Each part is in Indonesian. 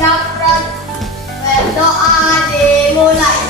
Siap, berdoa dimulai.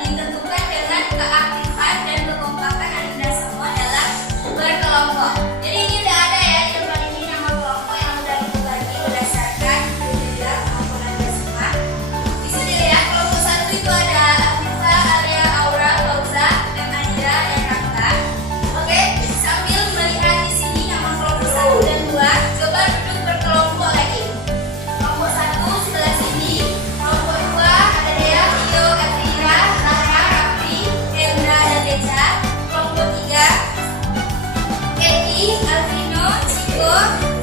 ditentukan dengan keaktifan dan kekompakan Anda semua dalam berkelompok. Jadi ini udah ada ya, di depan ini nama kelompok yang udah dibagi berdasarkan kriteria kelompok Anda semua. Bisa dilihat kelompok 1 itu ada Afifah, Alia, Aura, Fauza, dan Anja, dan Rangga. Oke, sambil melihat di sini nama kelompok 1 dan 2, coba duduk berkelompok lagi. Kelompok 1 sebelah sini, kelompok 2 ada Dea, Tio, Katrina, Rama, Raffi, Hendra, dan Deca. Kelompok 3 Eki, Alvino, Ciko,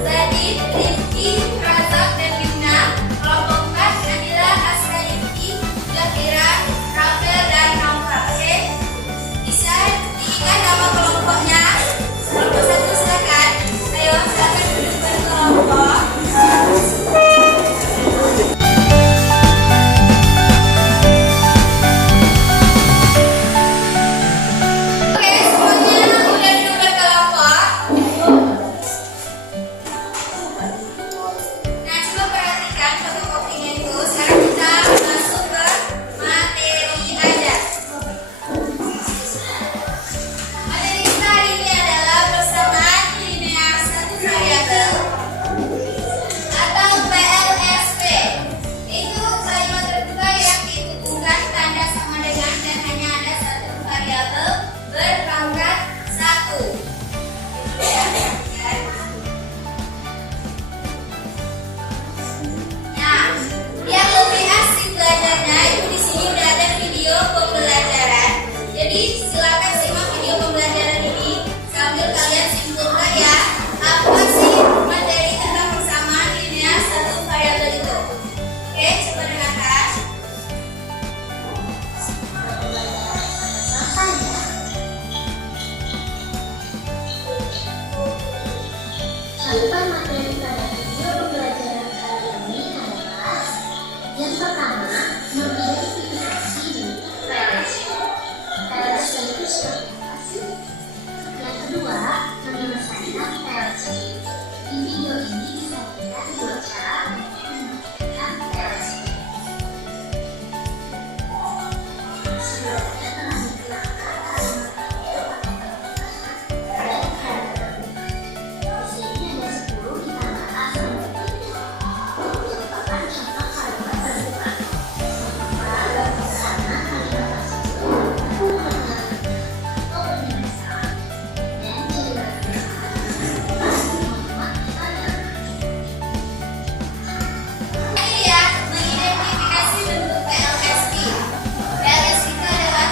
Zadid, Rifki, Razak, dan Yumna. Kelompok 4 Nadila, Aska, Rifki, Zakira, Rafael, dan Nova. Oke, bisa diingat nama kelompoknya. Kelompok 1 silakan. Ayo silakan duduk berkelompok. Oke, semuanya udah duduk berkelompok. Nah, coba perhatikan fotokopinya itu. Sekarang kita masuk ke materi aja. Materi kita hari ini adalah persamaan linear satu variabel atau PLSP. Itu kalimat terbuka yang dihubungkan tanda sama dengan dan hanya ada satu variabel berpangkat 1. Itu ya, perhatikan. Nah, biar lebih asik belajarnya, itu di sini udah ada video pembelajaran. Jadi silakan simak video pembelajaran ini sambil kalian simpulkan ya, apa sih materi tentang persamaan linear satu variabel itu. Oke, coba dengarkan. Saluran materi pada video pembelajaran kali ini adalah yang pertama, mengidentifikasi bentuk PLSP. PLSP itu seperti apa sih? Yang kedua, menyelesaikan PLSP. Di video ini bisa dilihat dua cara menyelesaikan PLSP. Sebelumnya telah diterangkan di sini ada 10 ditambah A sama 3. Merupakan contoh kalimat terbuka. Di sana kalimat tersebut menggunakan atau penyelesaian dan diberikan format tanda. Ini ya, mengidentifikasi bentuk PLSP. PLSP itu adalah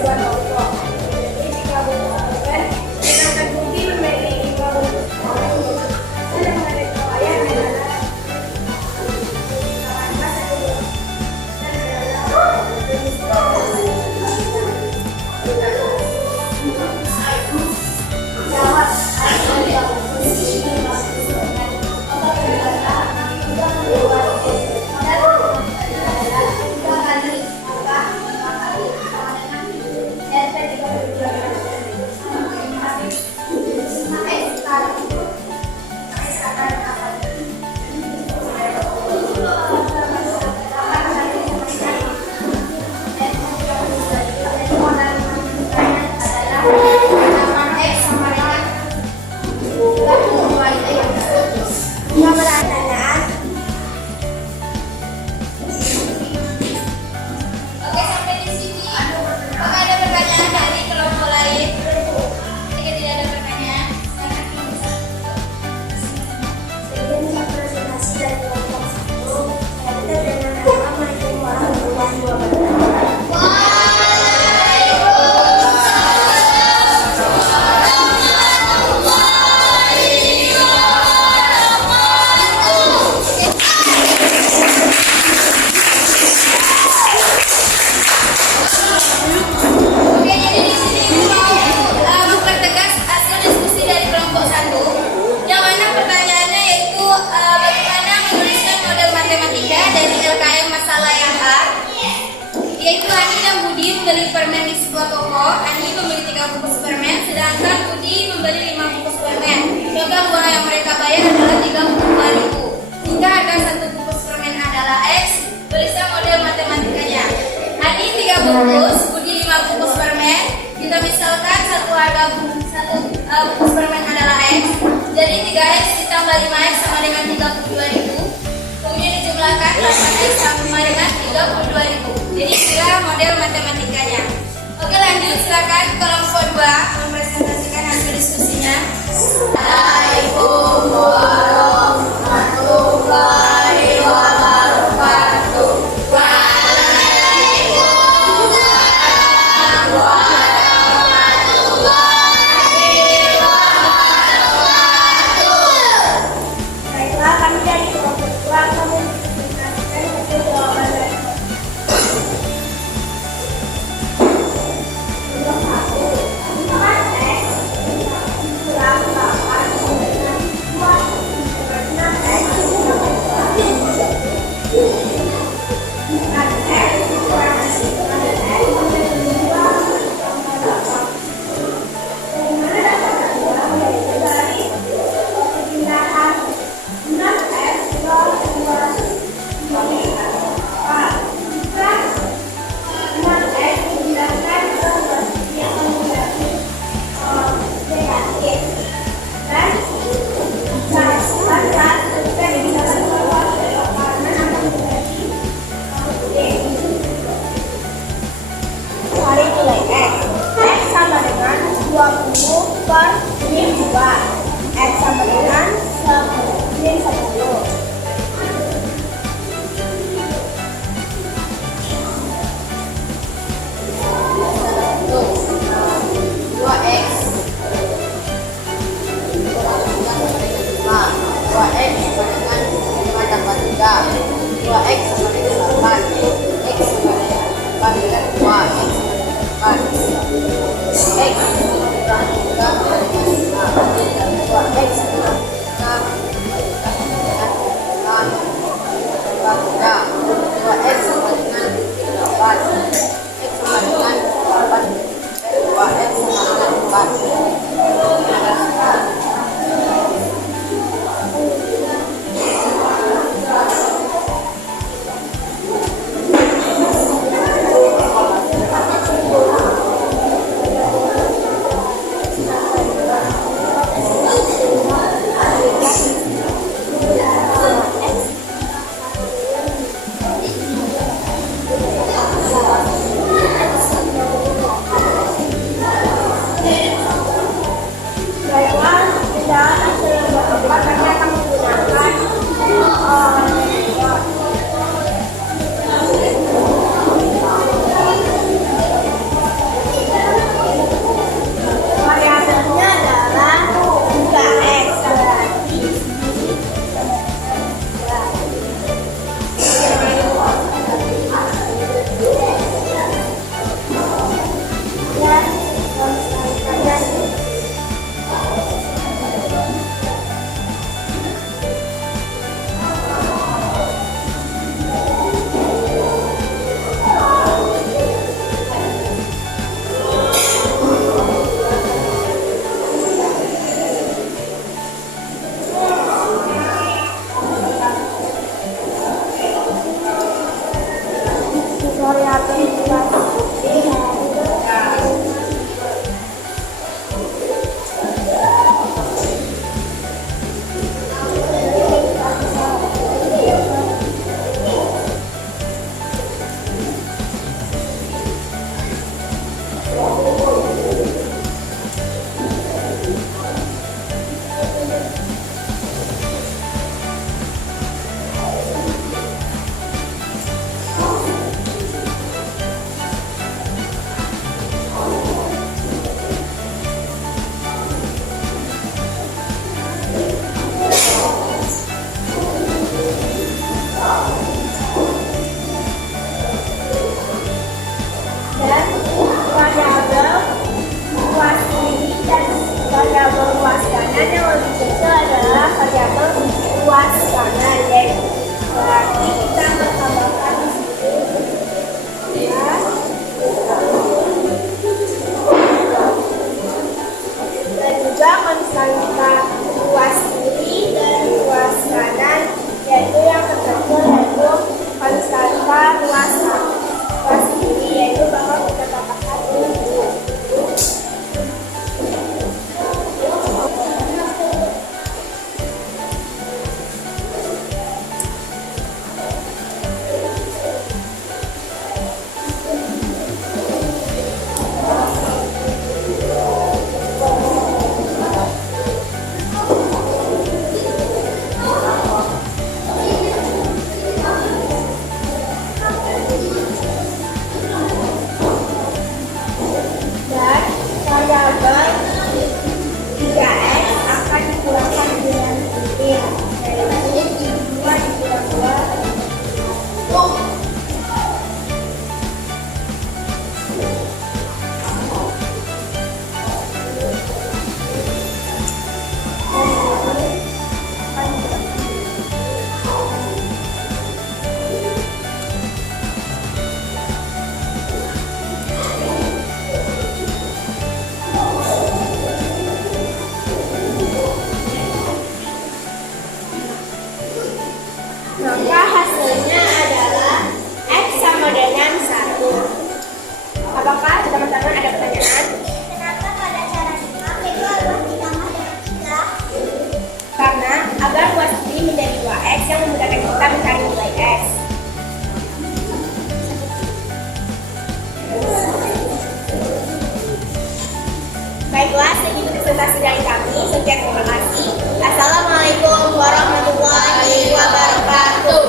sebuah kelompok. Jadi jika bukan tindakan bukti memiliki 5 bungkus kelompok. Dan yang ada kewayan adalah membeli permen di sebuah toko. Ani membeli 3 bungkus permen, sedangkan Budi membeli 5 bungkus permen. Total uang yang mereka bayar adalah 32.000. Jika harga 1 bungkus permen adalah X, tulislah model matematikanya. Ani 3 bungkus, Budi 5 bungkus permen. Kita misalkan satu bungkus permen adalah X. Jadi 3X ditambah 5X sama dengan 32.000. Kemudian dijumlahkan 8X sama dengan 32.000. Jadi inilah model matematikanya. Oke, lanjut, silakan kelompok 2 mempresentasikan hasil diskusinya. Assalamualaikum warahmatullahi wabarakatuh. Waalaikumsalam warahmatullahi wabarakatuh. Baiklah, kami dari kelompok 2 akan mempresentasikan hasil jawaban dari X sama dengan 10. Dan yang lebih kecil adalah variabel luas kanan, yaitu berarti kita menambahkan di sini ya. Dan juga konstanta luas kiri dan luas kanan, yaitu yang terkecil yaitu konstanta luas kiri, yaitu bakal kita tambahkan ini. Dan variabel 3x akan dikurangkan dengan rutin, yaitu 2 dikurang 2. Maka hasilnya adalah x sama dengan 1. Apakah teman-teman ada pertanyaan? Kenapa pada cara dipakai luas ditambah dengan 3? Karena agar luas ini menjadi 2x yang memudahkan kita mencari nilai x. Baiklah, segitu presentasi dari kami. Sekian, terima kasih. Assalamualaikum warahmatullahi wabarakatuh.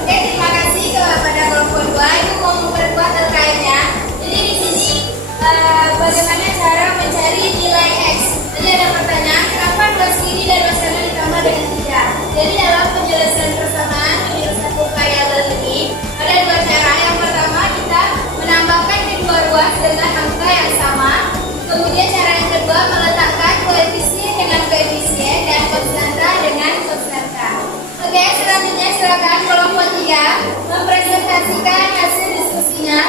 Oke, terima kasih kepada kelompok 2. Itu kelompok kedua terkaitnya. Jadi di sini bagaimana cara mencari nilai x. Jadi ada pertanyaan, kenapa luas kiri dan luas kanan ditambah dengan 3? Jadi dalam penjelasan persamaan penjelasan variabel ini ada dua cara. Yang pertama, kita menambahkan kedua ruas dengan angka yang sama. Kemudian cara yang kedua, meletakkan koefisien dengan koefisien dan konstanta dengan konstanta. Oke, selanjutnya silakan kelompok 3 mempresentasikan hasil diskusinya